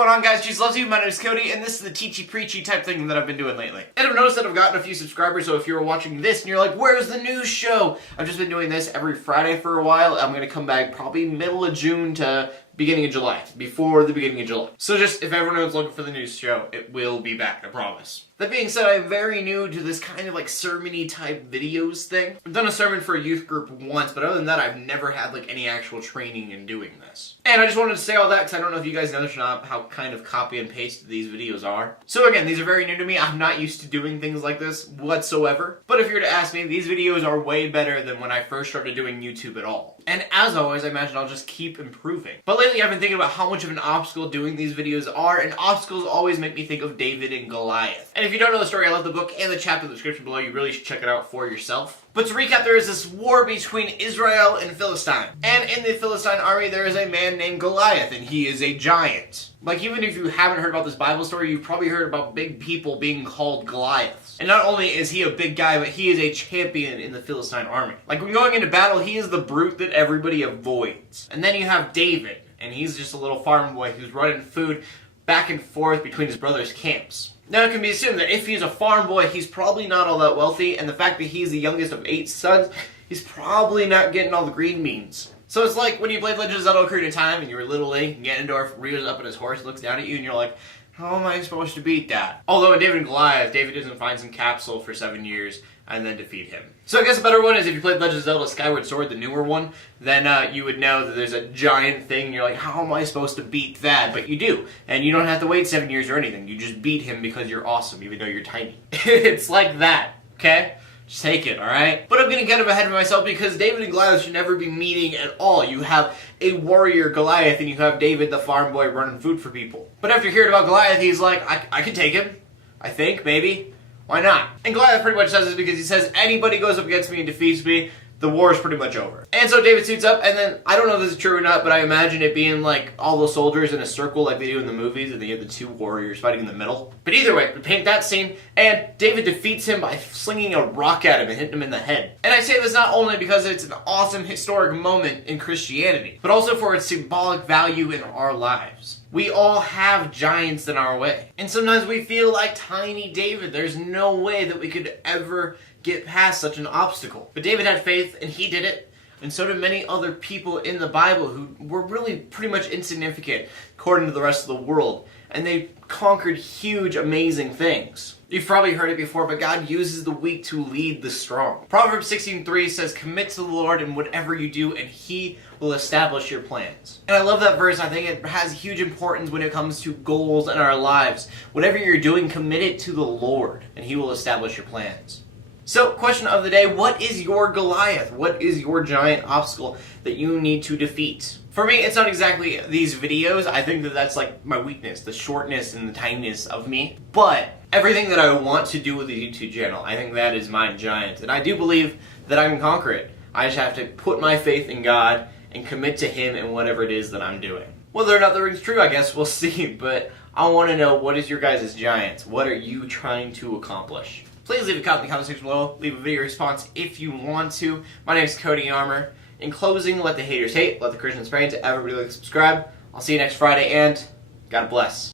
going on, guys? Jesus loves you. My name is Cody, and this is the teachy preachy type thing that I've been doing lately. And I've noticed that I've gotten a few subscribers, so if you're watching this and you're like, where's the news show? I've just been doing this every Friday for a while. I'm going to come back probably middle of June to beginning of July, before the beginning of July. So just, if everyone's looking for the news show, it will be back, I promise. That being said, I'm very new to this kind of like sermon-y type videos thing. I've done a sermon for a youth group once, but other than that, I've never had like any actual training in doing this. And I just wanted to say all that because I don't know if you guys know this or not, how kind of copy and paste these videos are. So again, these are very new to me. I'm not used to doing things like this whatsoever. But if you were to ask me, these videos are way better than when I first started doing YouTube at all. And as always, I imagine I'll just keep improving. But lately I've been thinking about how much of an obstacle doing these videos are, and obstacles always make me think of David and Goliath. And if you don't know the story, I left the book and the chapter in the description below. You really should check it out for yourself. But to recap, there is this war between Israel and Philistine. And in the Philistine army, there is a man named Goliath, and he is a giant. Like, even if you haven't heard about this Bible story, you've probably heard about big people being called Goliaths. And not only is he a big guy, but he is a champion in the Philistine army. Like, when going into battle, he is the brute that everybody avoids. And then you have David, and he's just a little farm boy who's running food back and forth between his brothers' camps. Now, it can be assumed that if he's a farm boy, he's probably not all that wealthy, and the fact that he's the youngest of 8 sons, he's probably not getting all the green beans. So it's like when you played Legend of Zelda Ocarina of Time, and you were little Link, and Ganondorf rears up on his horse, looks down at you, and you're like, how am I supposed to beat that? Although in David and Goliath, David doesn't find some capsule for 7 years, and then defeat him. So I guess a better one is if you played Legend of Zelda Skyward Sword, the newer one, then you would know that there's a giant thing, and you're like, how am I supposed to beat that? But you do, and you don't have to wait 7 years or anything. You just beat him because you're awesome, even though you're tiny. It's like that, okay? Just take it, alright? But I'm getting kind of ahead of myself because David and Goliath should never be meeting at all. You have a warrior Goliath, and you have David the farm boy running food for people. But after hearing about Goliath, he's like, I can take him. I think, maybe. Why not? And Goliath pretty much says this because he says, anybody goes up against me and defeats me, the war is pretty much over. And so David suits up, and then, I don't know if this is true or not, but I imagine it being like all those soldiers in a circle like they do in the movies, and they have the 2 warriors fighting in the middle. But either way, we paint that scene, and David defeats him by slinging a rock at him and hitting him in the head. And I say this not only because it's an awesome historic moment in Christianity, but also for its symbolic value in our lives. We all have giants in our way. And sometimes we feel like tiny David. There's no way that we could ever get past such an obstacle. But David had faith, and he did it. And so did many other people in the Bible who were really pretty much insignificant according to the rest of the world. And they conquered huge, amazing things. You've probably heard it before, but God uses the weak to lead the strong. Proverbs 16:3 says, commit to the Lord in whatever you do, and He will establish your plans. And I love that verse. I think it has huge importance when it comes to goals in our lives. Whatever you're doing, commit it to the Lord, and He will establish your plans. So, question of the day, what is your Goliath? What is your giant obstacle that you need to defeat? For me, it's not exactly these videos. I think that that's like my weakness, the shortness and the tininess of me. But everything that I want to do with the YouTube channel, I think that is my giant. And I do believe that I can conquer it. I just have to put my faith in God and commit to Him in whatever it is that I'm doing. Whether or not that rings true, I guess we'll see. But I want to know, what is your guys' giant? What are you trying to accomplish? Please leave a comment in the comment section below. Leave a video response if you want to. My name is Cody Armour. In closing, let the haters hate, let the Christians pray, to everybody like, subscribe. I'll see you next Friday, and God bless.